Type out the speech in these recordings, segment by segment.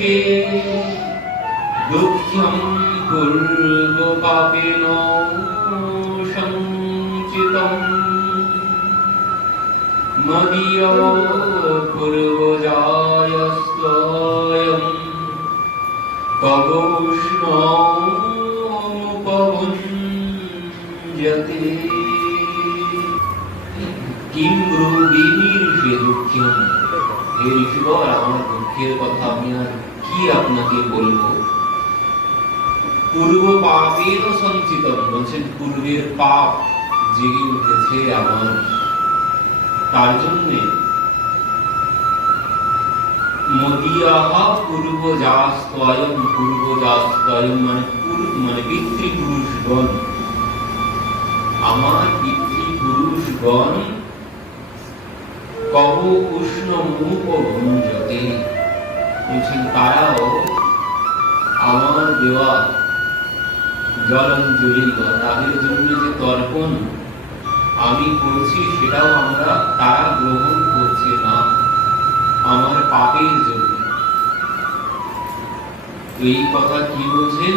পুরুষে দুঃখম পূর্বপাপেন সঞ্চিতম মদীয় পূর্বজায়স্তয়ম। কবুষ্ণ পবঞ্জতে। কিম ব্রুবীর সে দুঃখিম হে ঋষিবর, আমার দুঃখের কথা আমি আর কি আপনাকে বলব? পূর্ব পাপের সঞ্চিত বলছেন, পূর্বের পাপ জেগে উঠেছে আমার। তার জন্যে মদিয়াহা পূর্ব যাস্তয়ম পূর্ব যাস্তয়ম মানে পূর্ব মানে পিতৃপুরুষগণ। আমার পিতৃপুরুষগণ কব উষ্ণ মুখ ভঞ্জতে। বলছেন তারাও আমার দেওয়া জলাঞ্জলি বা তাদের জন্য যে তর্পণ আমি করছি, সেটাও আমরা তারা গ্রহণ করছে না। আমার পাপের জন্য। এই কথা কি বলছেন?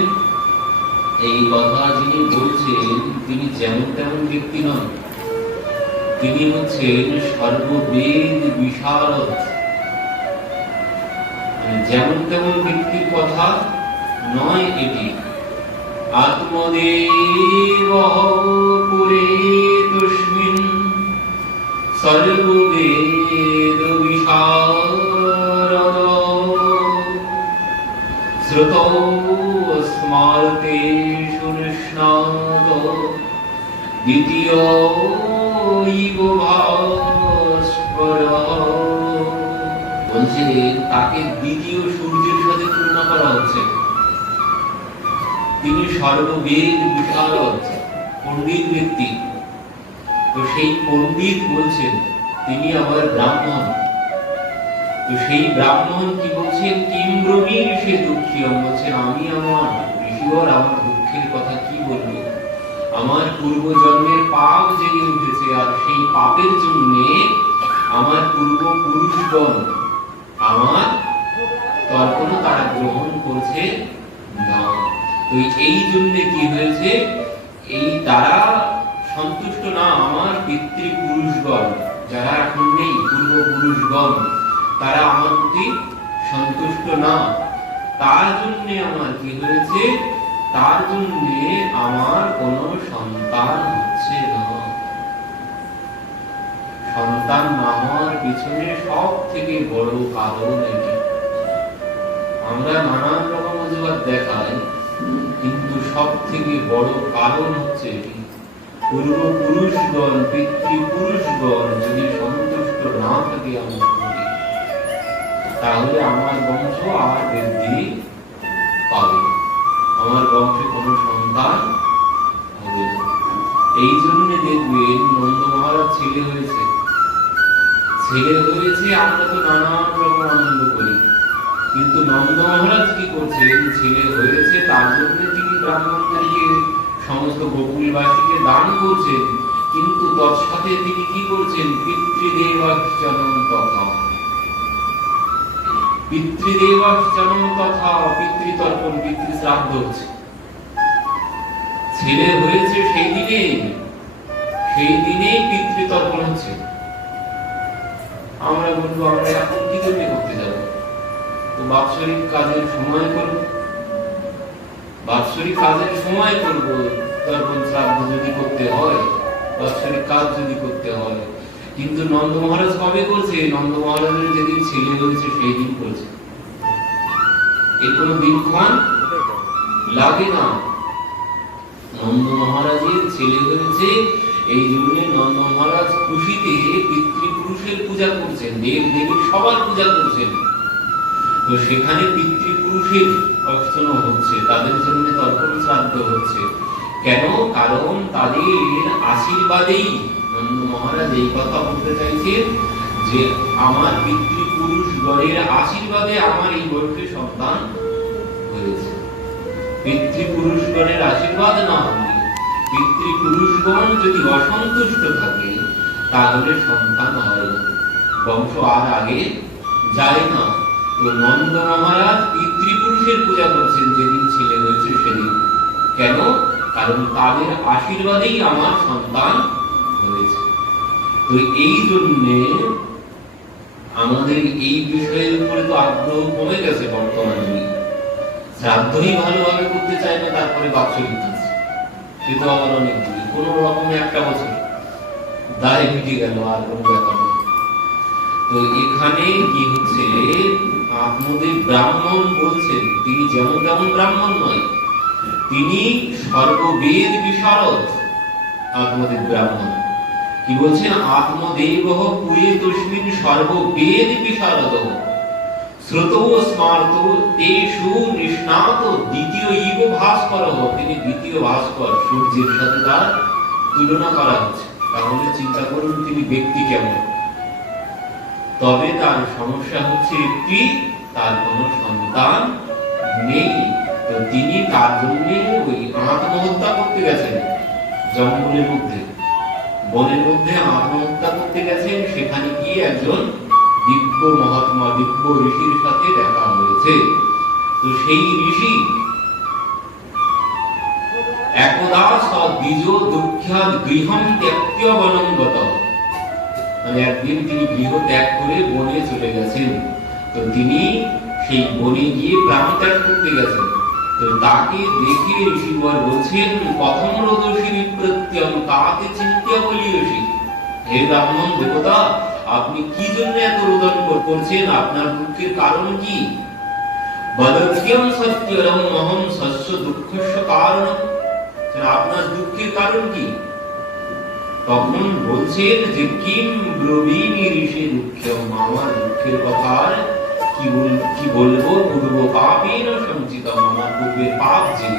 এই কথা যিনি বলছেন, তিনি যেমন তেমন ব্যক্তি নন। তিনি হচ্ছেন সর্ববেদ বিশারদ। যেমন তেমন ব্যক্তির কথা নয় এটি। আত্মদেব পুরে তুষ্মিন সর্ববেদ বিশারদ। শ্রুতৌ স্মারতে দ্বিতীয় ইব ভাস্কর। বলছে তাকে দ্বিতীয় সূর্যের সাথে তুলনা করা হচ্ছে। তিনি সর্ববেদ বিশারদ পণ্ডিত ব্যক্তি। তো সেই পণ্ডিত বলছেন, তিনি আবার ব্রাহ্মণ। তো সেই ব্রাহ্মণ কি বলছেন কিম্ব্রমীর সে দুঃখী। বলছেন আমি আমার ঋষিবর আমার দুঃখের কথা কি বলব? আমার পূর্ব জন্মের পাপ জেগে উঠেছে, আর সেই পাপের জন্যে আমার পূর্ব পুরুষগণ আমার তর্পণ তারা গ্রহণ করছে না। তো এই জন্য কি হয়েছে? এই তারা সন্তুষ্ট না, আমার পিতৃপুরুষগণ, যারা এখন নেই, পূর্বপুরুষগণ, তারা আমার প্রতি সন্তুষ্ট না। তার জন্য আমার কি হয়েছে? তার জন্য আমার কোনো সন্তান হচ্ছে না। সন্তান না হওয়ার পিছনে সব থেকে বড় কারণ এটি আমরা নানান রকম অজুহাত দেখাই, কিন্তু সব থেকে বড় কারণ হচ্ছে এটি পূর্বপুরুষগণ, পিতৃপুরুষগণ যদি সন্তুষ্ট না থাকে আমার প্রতি, তাহলে আমার বংশ আর বৃদ্ধি পাবে আমার বংশে কোনো সন্তান এই জন্য দেখবেন নন্দ মহারাজ ছেলে হয়েছে ছেলে হয়েছে আমরা তো নানান রকম আনন্দ করি। কিন্তু নন্দ মহারাজ কি করছেন ছেলে হয়েছে, তার জন্য তিনি ব্রাহ্মণদেরকে সমস্ত গোকুলবাসীকে দান করছেন। কিন্তু তৎসাথে তিনি কি করছেন? পিতৃদেবার্চনম তথা। পিতৃদেবার্চনম তথা পিতৃতর্পণ, পিতৃশ্রাদ্ধ হচ্ছে। ছেলে হয়েছে সেই দিনে। সেই দিনেই পিতৃতর্পণ হচ্ছে। আমরা বলব আমরা এখন কি জন্য করতে যাব? তো বাৎসরিক কাজের সময় করব? বাৎসরিক কাজের সময় করব তর্পণ শ্রাদ্ধ যদি করতে হয়, বাৎসরিক কাজ যদি করতে হয়। কিন্তু নন্দ মহারাজ কবে করছে? নন্দ মহারাজের যেদিন ছেলে হয়েছে সেই দিন করছে। এর কোনো দিনক্ষণ লাগে না। নন্দ মহারাজের ছেলে হয়েছে এই জন্য নন্দ মহারাজ খুশিতে পিতৃপুরুষের পূজা করছেন, দেব দেবীর সবার পূজা করছেন। তো সেখানে পিতৃপুরুষের অর্চনা হচ্ছে, তাদের জন্য তর্পণ শ্রাদ্ধ হচ্ছে। কেন? কারণ তাদের আশীর্বাদেই নন্দ মহারাজ এই কথা বলতে চাইছেন যে, আমার পিতৃপুরুষ গণের আশীর্বাদে আমার এই বয়সে সন্তান হয়েছে। পিতৃপুরুষগণের আশীর্বাদ না হলে পিতৃপুরুষগণ যদি অসন্তুষ্ট থাকে, তাহলে সন্তান হয় বংশ আর আগে যায় না। তো নন্দ মহারাজ পিতৃপুরুষের পূজা করছেন, যেদিন ছেলে হয়েছে সেদিন। কেন? কারণ তাদের আশীর্বাদেই আমার সন্তান হয়েছে। তো এই জন্যে আমাদের এই বিষয়ের উপরে তো আগ্রহ কমে গেছে বর্তমান। শ্রাদ্ধই ভালোভাবে করতে চায় না, তারপরে বাৎসরিক আছে আমার অনেক দূরে। কোনো রকমে একটা বছর দায় মিটে গেল, আর কোনো ব্যাপার তো এখানে কি হচ্ছে আপনাদের ব্রাহ্মণ বলছেন, তিনি যেমন তেমন ব্রাহ্মণ নয়, তিনি সর্ববেদ বিশারদ আপনাদের ব্রাহ্মণ। কি বলছেন? আত্মদেব পুরে তস্মিন সর্ববেদ বিশারদ। স্মার্ত তেষু নিষ্ণাত দ্বিতীয় ইব ভাস্কর। তিনি দ্বিতীয় ভাস্কর, সূর্যের সাথে তার তুলনা করা হচ্ছে। তাহলে চিন্তা করুন তিনি ব্যক্তি কেমন। তবে তার সমস্যা হচ্ছে একটি, তার কোনো সন্তান নেই। তো তিনি তার জন্য ওই আত্মহত্যা করতে গেছেন জঙ্গলের মধ্যে। বনের মধ্যে আত্মহত্যা করতে গেছেন, সেখানে গিয়ে একজন দিব্য মহাত্মা, দিব্য ঋষির সাথে দেখা হয়েছে। তো সেই ঋষি একদা দুঃখ্যাদ গৃহম মানে একদিন তিনি গৃহ ত্যাগ করে বনে চলে গেছেন। তো তিনি সেই বনে গিয়ে প্রাণ ত্যাগ করতে গেছেন। তো তাকে দেখে ঋষিবর বলছেন, প্রথম রোদসী প্রত্যম তাকে চিন্তা বলিয়সী। হে ব্রাহ্মণ দেবতা আপনি কি জন্য এত রোদন করছেন? আপনার দুঃখের কারণ কি? বদক্যম সত্যরম অহম শস্য দুঃখস্য কারণ। আপনার দুঃখের কারণ কি? তখন বলছেন যে, কিম ব্রবীমি ঋষি দুঃখম আমার দুঃখের কথা আর কি বল, কি বলব? পূর্ব পাপের সঞ্চিত আমার পূর্বের পাপ যে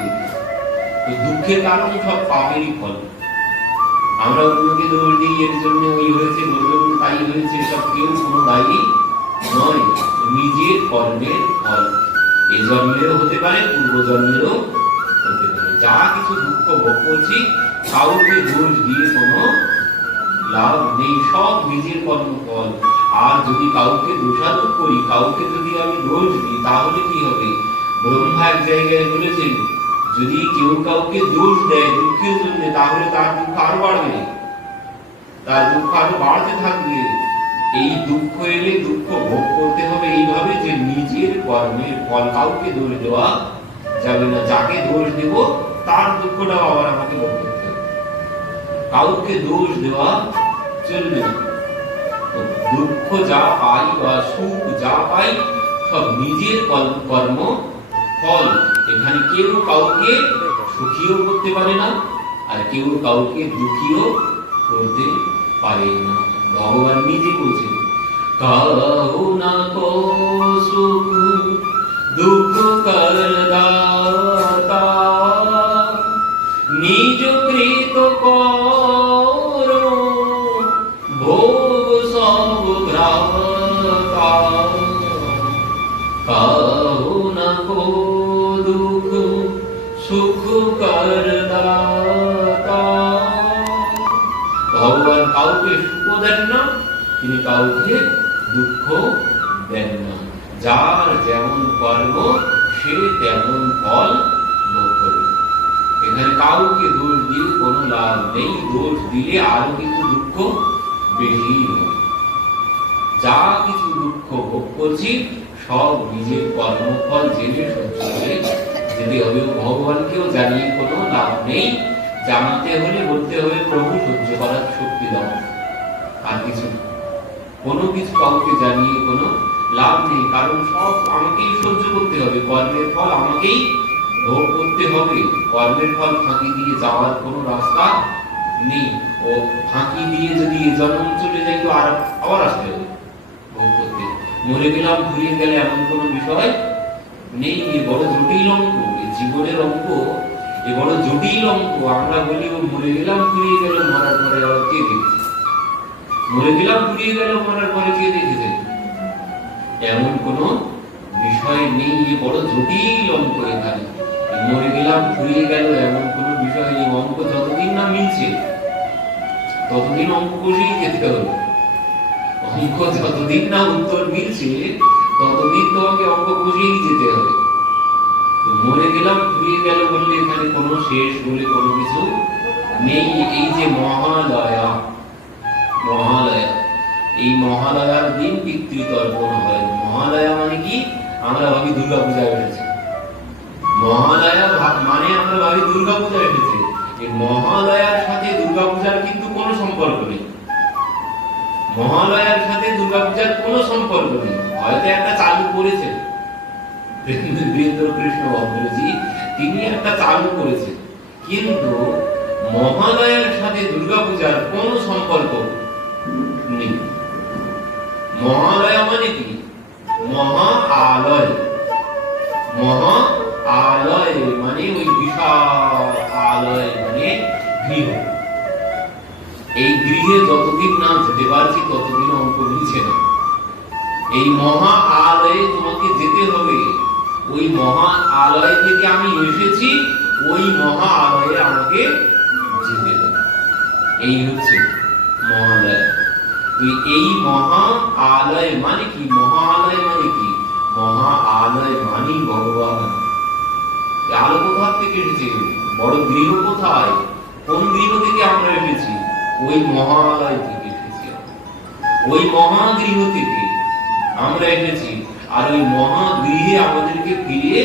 তো দুঃখের কারণ সব পাপেরই ফল। আমরা অন্যকে দোষ দিই, এর জন্য ওই হয়েছে ওই তাই হয়েছে সব কেউ কোনো দায়ী নয়। নিজের কর্মের ফল। এ জন্মেরও হতে পারে পূর্ব জন্মেরও হতে পারে। যা কিছু দুঃখ ভোগ করছি, কাউকে দোষ দিয়ে কোনো লাভ নেই। সব নিজের কর্মফল। আর যদি কাউকে দোষারোপ করি, কাউকে যদি আমি দোষ দিই, তাহলে কি হবে? ব্রহ্মা এক জায়গায় বলেছেন যদি কেউ কাউকে দোষ দেয়, দুঃখের জন্য, তাহলে তার দুঃখ আরও বাড়বে তার দুঃখ আরও বাড়তে থাকবে। এই দুঃখ এলে দুঃখ ভোগ করতে হবে এইভাবে যে নিজের কর্মের ফল কাউকে দোষ দেওয়া যাবে না। যাকে দোষ দেব, তার দুঃখটাও আবার আমাকে ভোগ করতে হবে। কাউকে দোষ দেওয়া চলবে দুঃখ যা পাই বা সুখ যা পাই, সব নিজের কর্ম, ফল। এখানে কেউ কাউকে সুখীও করতে পারে না, আর কেউ কাউকে দুঃখীও করতে পারে না। ভগবান নিজে বলছেন কাহু না কো সুখ, দুঃখ করদাতা তিনি কাউকে দুঃখ দেন না। যার যেমন কর্ম, সে তেমন ফল ভোগ করবে এখানে কাউকে দোষ দিয়ে কোনো লাভ নেই, দোষ দিলে আরও কিন্তু দুঃখ বেশি হবে যা কিছু দুঃখ ভোগ করছি, সব নিজের কর্মফল জেনে সহ্য করে যেতে হবে ভগবানকেও জানিয়ে কোনো লাভ নেই, জানাতে হলে বলতে হবে, প্রভু সহ্য করার শক্তি দাও। আর কিছু না। কোনো কিছু কাউকে জানিয়ে কোনো লাভ নেই, কারণ সব আমাকেই সহ্য করতে হবে, কর্মের ফল আমাকেই ভোগ করতে হবে। কর্মের ফল ফাঁকি দিয়ে যাওয়ার কোনো রাস্তা নেই। ও ফাঁকি দিয়ে যদি জন্ম চলে যাই তো আর আবার আসতে হবে ভোগ করতে। মরে গেলাম ঘুরিয়ে গেলে এমন কোনো বিষয় নেই। এ বড় জটিল অঙ্ক জীবনের অঙ্ক, এ বড় জটিল অঙ্ক। আমরা বলি, ও মরে গেলাম ঘুরিয়ে গেল মরার পরে আবার কে দেখছে? মরে গেলাম ঘুরিয়ে গেল, মরার পরে কে দেখেছে এমন কোনো বিষয় নেই, এ বড় জটিল অঙ্ক এখানে। মরে গেলাম ঘুরিয়ে গেল, এমন কোনো বিষয় নেই। অঙ্ক যতদিন না মিলছে, ততদিন অঙ্ক কষেই যেতে হবে। অঙ্ক যতদিন না উত্তর মিলছে, ততদিন তোমাকে অঙ্গ বসিয়েই যেতে হবে। মরে গেলাম ফুরিয়ে গেল বললে এখানে কোনো শেষ বলে কোনো কিছু নেই। এই যে মহালয়া মহালয়া। এই মহালয়ার দিন পিতৃতর্পণ হয়। মহালয়া মানে কি? আমরা ভাবি দুর্গা পূজা এসেছে। মহালয়া মানে আমরা ভাবি দুর্গা পূজা এসেছে। এই মহালয়ার সাথে দুর্গা পূজার কিন্তু কোনো সম্পর্ক নেই। মহালয়ার সাথে দুর্গা পূজার কোনো সম্পর্ক নেই। হয়তো একটা চালু করেছেন বীরেন্দ্র কৃষ্ণ ভদ্রজি তিনি একটা চালু করেছেন কিন্তু মহালয়ার সাথে দুর্গাপূজার কোন সম্পর্ক নেই মহালয়া মানে কি? মহা আলয় মহা আলয় মানে ওই বিশাল আলয় মানে গৃহ। এই গৃহে যতদিন না যেতে পারছি, ততদিন অঙ্ক নিচ্ছে না। এই মহা আলয়ে তোমাকে যেতে হবে। ওই মহা আলয় থেকে আমি এসেছি, ওই মহা আলয়ে আমাকে যেতে হবে। এই হচ্ছে মহালয়। তুই এই মহা আলয় মানে কি? মহা আলয় মানে কি? মহা আলয় মানে ভগবান। আলো কোথা থেকে এসেছে? বড় গৃহ কোথায়? কোন গৃহ থেকে আমরা এসেছি? ওই মহালয় থেকে এসেছি। ওই মহাগৃহ থেকে আমরা এসেছি। আর ওই মহাগৃহে আমাদেরকে ফিরে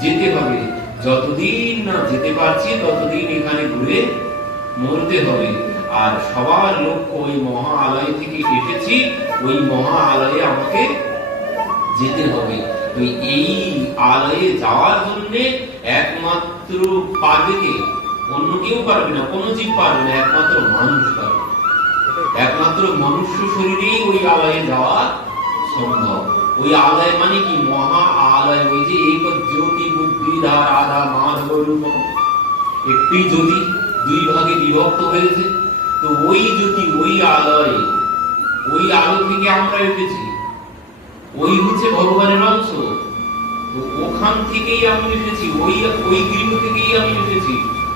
যেতে হবে। যতদিন না যেতে পারছি, ততদিন এখানে ঘুরে মরতে হবে। আর সবার লক্ষ্য ওই মহা আলয় থেকে এসেছি, ওই মহা আলয়ে আমাকে যেতে হবে। তো এই আলয়ে যাওয়ার জন্য একমাত্র পারবে কে? অন্য কেউ পারবে না, কোনো জীব পারবে না, একমাত্র মানুষ পারবে। একমাত্র মনুষ্য শরীরেই ওই আলয়ে যাওয়া সম্ভব। ওই আলয় মানে কি? মহা আলয় ওই যে এক জ্যোতি, বুদ্ধি, ধার আধা মাধব রূপ একটি জ্যোতি দুই ভাগে বিভক্ত হয়েছে। তো ওই জ্যোতি ওই আলয়, ওই আলো থেকে আমরা এসেছি ওই হচ্ছে ভগবানের অংশ, তো ওখান থেকেই আমি এসেছি ওই ওই গৃহ থেকেই আমি এসেছি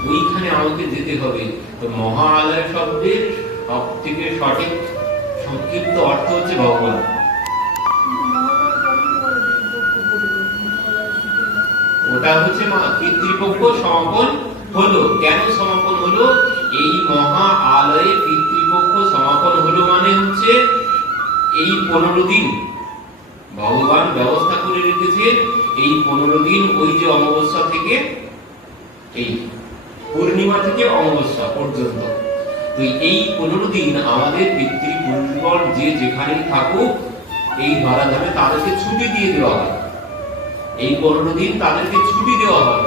ওইখানে আমাকে যেতে হবে। তো মহা আলয় শব্দের সব থেকে সঠিক সংক্ষিপ্ত অর্থ হচ্ছে ভগবান। ওটা হচ্ছে পিতৃপক্ষ, সমাপন হলো। কেন সমাপন হলো? এই মহা আলয়ে পিতৃপক্ষ সমাপন হলো মানে হচ্ছে এই পনেরো দিন। ভগবান ব্যবস্থা করে রেখেছেন এই পনেরো দিন ওই যে অমাবস্যা থেকে এই পূর্ণিমা থেকে অমাবস্যা পর্যন্ত। তো এই পনেরো দিন আমাদের পিতৃপুরুষগণ যে যেখানেই থাকুক, এই ধরাধামে তাদেরকে ছুটি দিয়ে দেওয়া হয়। এই পনেরো দিন তাদেরকে ছুটি দেওয়া হয়।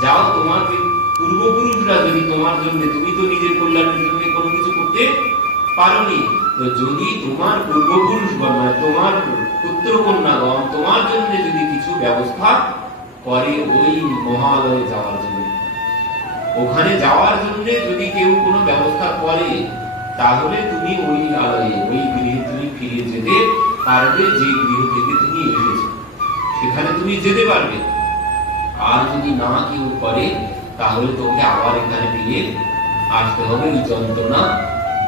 যাও তোমার পি- পূর্বপুরুষরা যদি তোমার জন্য, তুমি তো নিজের কল্যাণের জন্য কোনো কিছু করতে পারোনি, তো যদি তোমার পূর্বপুরুষগণ মানে তোমার পুত্র কন্যাগণ তোমার জন্য যদি কিছু ব্যবস্থা করে ওই মহালয়ে যাওয়ার জন্য, ওখানে যাওয়ার জন্য যদি কেউ কোনো ব্যবস্থা করে, তাহলে তুমি ওই আলয়ে, ওই গৃহে তুমি ফিরে যেতে পারবে, যে গৃহ থেকে তুমি এসেছ। সেখানে তুমি যেতে পারবে। আর যদি না কেউ করে তাহলে তোকে আবার এখানে ফিরে আসতে হবে, এই যন্ত্রণা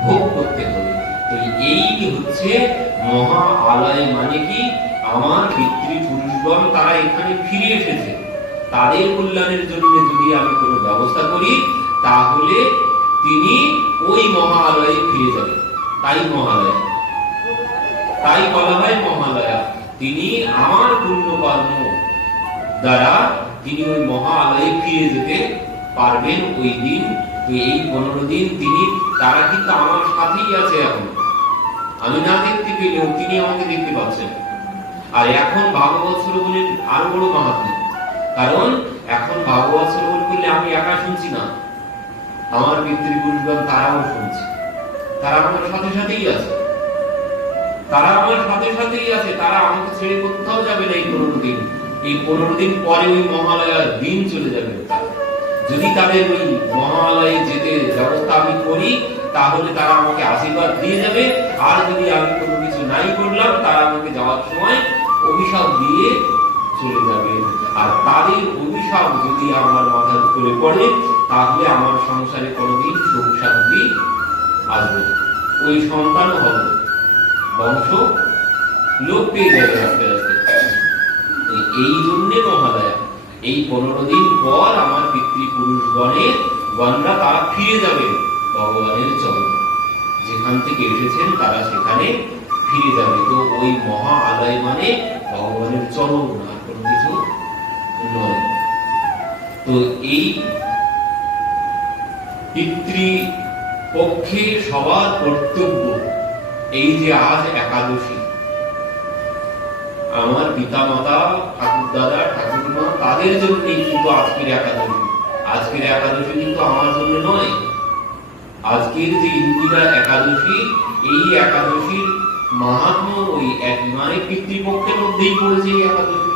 ভোগ করতে হবে। তো এই হচ্ছে? মহা আলয় মানে কি? আমার তারা এখানে ফিরে এসেছে। তাদের কল্যাণের জন্য যদি আমি কোনো ব্যবস্থা করি, তাহলে তিনি ওই মহালয়ে ফিরে যাবেন। তাই মহালয়। তাই বলা হয় মহালয়া। তিনি আমার কর্ম দ্বারা তিনি ওই মহালয়ে ফিরে যেতে পারবেন ওই দিন, এই পনেরো দিন তিনি, তারা কিন্তু আমার সাথেই আছে এখন? আমি না দেখতে পেলেও তিনি আমাকে দেখতে পাচ্ছেন। আর এখন ভাগবত শ্রবণের আরও বড় মাহাত্ম কারণ এখন ভাগবত শ্রবণ করলে আমি একা শুনছি না। আমার পিতৃপুরুষগণ তারাও শুনছে। তারা আমার সাথে সাথেই আছে। তারা আমার সাথে সাথেই আছে। তারা আমাকে ছেড়ে কোথাও যাবে না এই পনেরো দিন। এই পনেরো দিন পরে ওই মহালয়ার দিন চলে যাবে। যদি তাদের ওই মহালয়ে যেতে ব্যবস্থা আমি করি, তাহলে তারা আমাকে আশীর্বাদ দিয়ে যাবে। আর যদি আমি কোনো কিছু নাই করলাম, তারা আমাকে যাওয়ার সময় অভিশাপ দিয়ে চলে যাবে। আর তাদের অভিশাপ যদি আমার মাথার উপরে পড়ে, তাহলে আমার সংসারে কোনোদিন সুখ শান্তি আসবে ওই সন্তানও হবে বংশ লোক পেয়ে যাবে আস্তে আস্তে এই জন্যে মহালয়া এই পনেরো দিন পর আমার পিতৃপুরুষগণের গণরা তারা ফিরে যাবেন ভগবানের চরণ। যেখান থেকে এসেছেন তারা সেখানে ফিরে যাবে। তো ওই মহা আলয় মানে ভগবানের চরণ আর কোনো কিছু নয়। তো এই পিতৃ পক্ষে সবার কর্তব্য এই যে আজ একাদশী। আমার পিতা মাতা ঠাকুর দাদা ঠাকুরমা, তাদের জন্যই কিন্তু আজকের একাদশী। আজকের একাদশী কিন্তু আমার জন্য নয়। আজকের যে ইন্দিরা একাদশী, এই একাদশীর ওই এক মানে পিতৃপক্ষের মধ্যেই পড়েছে এই একাদশী।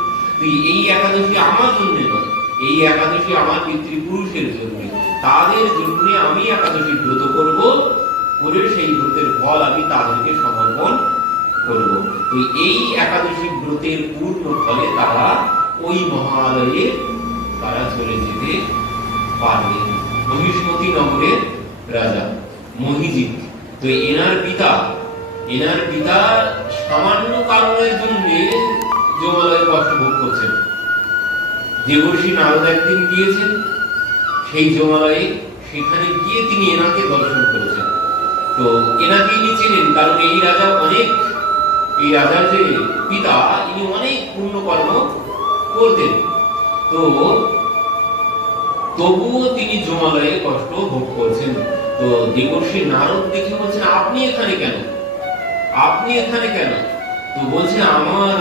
এই একাদশী আমার জন্য নয়, এই একাদশী আমার পিতৃপুরুষের জন্য। তাদের জন্য আমি একাদশী ব্রত করব, করে সেই ব্রতের ফল আমি তাদেরকে সমর্পণ করব। তো এই একাদশী ব্রতের পূর্ণ ফলে তারা ওই মহালয়ে তারা চলে যেতে পারবে। মহিষ্মতি নগরের রাজা, মহিজিৎ। তো এনার পিতা এনার পিতা সামান্য কারণের জন্য যমলয়ে কষ্ট ভোগ করছেন। দেবর্ষী নারদ একদিন গিয়েছেন, সেই যমালয়ে সেখানে গিয়ে তিনি এনাকে দর্শন করেছেন। তো এনাকে ইনি চেনেন, কারণ এই রাজা অনেক এই রাজার যে পিতা ইনি অনেক পুণ্যকর্ম করতেন। তো তবুও তিনি জমালয়ে কষ্ট ভোগ করছেন। তো দেবর্ষী নারদ দেখে বলছেন, আপনি এখানে কেন? আপনি এখানে কেন? তো বলছে, আমার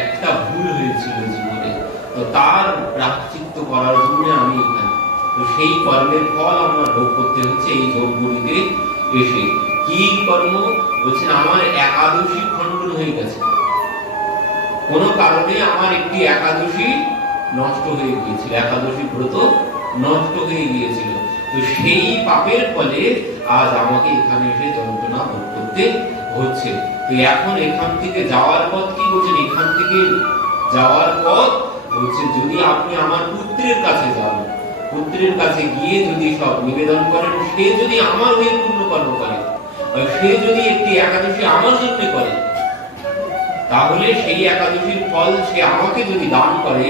একটা ভুল হয়েছিল জীবনে। তো তার প্রাশ্চিত্য করার জন্য আমি এখানে। তো সেই কর্মের ফল আমার ভোগ করতে হচ্ছে এই জোরগুলিতে এসে। কি কর্ম? বলছেন, আমার একাদশী খণ্ডন হয়ে গেছে। কোন কারণে আমার একটি একাদশী নষ্ট হয়ে গিয়েছিল, একাদশী ব্রত নষ্ট হয়ে গিয়েছিল। তো সেই পাপের ফলে আজ আমাকে এখানে এসে যন্ত্রণা ভোগ করতে হচ্ছে। তো এখন এখান থেকে যাওয়ার পথ কি? বলছেন, এখান থেকে যাওয়ার পথ বলছে যদি আপনি আমার পুত্রের কাছে যান, পুত্রের কাছে গিয়ে যদি সব নিবেদন করেন, সে যদি আমার হয়ে পূর্ণ কর্ম করে সে যদি একটি একাদশী আমার জন্য করে তাহলে সেই একাদশীর ফল সে আমাকে যদি দান করে,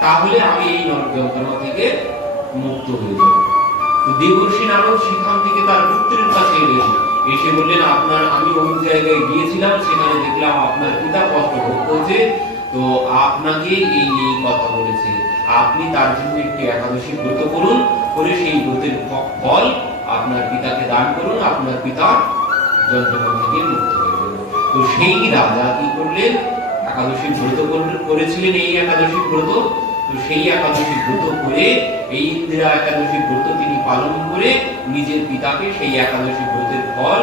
তাহলে আমি এই থেকে মুক্ত হয়ে যাব। দেবর্ষী নারদ সেখান থেকে তার পুত্রের কাছে এলেন এসে বললেন, আপনার, আমি অমুক জায়গায় গিয়েছিলাম, সেখানে দেখলাম আপনার পিতা কষ্ট ভোগ করছে। তো আপনাকে এই এই কথা বলেছে। আপনি তার জন্য একটি একাদশী ব্রত করুন, করে সেই ব্রতের ফল আপনার পিতাকে দান করুন, আপনার পিতা যন্ত্রণা থেকে মুক্ত হয়ে যাবে তো সেই রাজা কি করলেন? একাদশী ব্রত করেছিলেন এই একাদশী ব্রত। তো সেই একাদশী ব্রত করে এই ইন্দিরা একাদশী ব্রত তিনি পালন করে নিজের পিতাকে সেই একাদশী ব্রতের ফল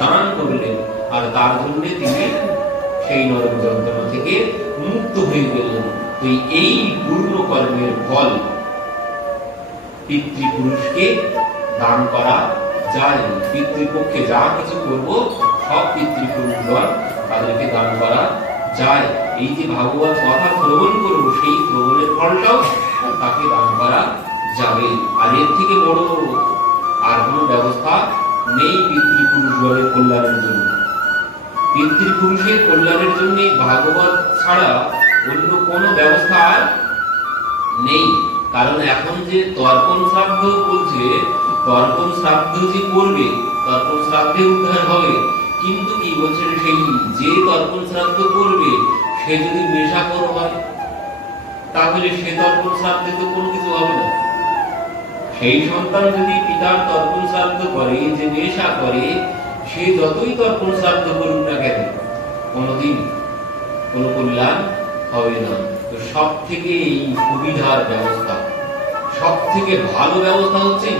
দান করলেন। আর তার জন্য তিনি সেই নরক যন্ত্রণা থেকে মুক্ত হয়ে গেলেন। তো এই পূর্ণ কর্মের ফল পিতৃপুরুষকে দান করা যায় পিতৃপক্ষে যা কিছু করব, সব পিতৃপুরুষগণ তাদেরকে দান করা যায়। এই যে ভাগবত কথা শ্রবণ করব, সেই শ্রবণের ফলটাও তাকে দান করা যাবে। আর এর থেকে বড় আর কোনো ব্যবস্থা নেই পিতৃপুরুষগণের কল্যাণের জন্য। পিতৃপুরুষের কল্যাণের জন্য ভাগবত ছাড়া অন্য কোনো ব্যবস্থা আর নেই। কারণ এখন যে তর্পণ শ্রাদ্ধ বলছে তর্পণ শ্রাদ্ধ যে করবে, তর্পণ শ্রাদ্ধে উদ্ধার হবে। কিন্তু কি বলছেন সেই যে তর্পণ শ্রাদ্ধ করবে, সে যদি নেশাখোর হয়, তাহলে সে তর্পণ শ্রাদ্ধে তো কোনো কিছু হবে না। সেই সন্তান যদি পিতার তর্পণ শ্রাদ্ধ করে, যে নেশা করে, সে যতই তর্পণ শ্রাদ্ধ করুক না কেন, কোনোদিন কোনো কল্যাণ হবে না। তো সব থেকে এই সুবিধার ব্যবস্থা সব থেকে ভালো ব্যবস্থা হচ্ছে এই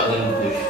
ভাগবত তাদের উদ্দেশ্য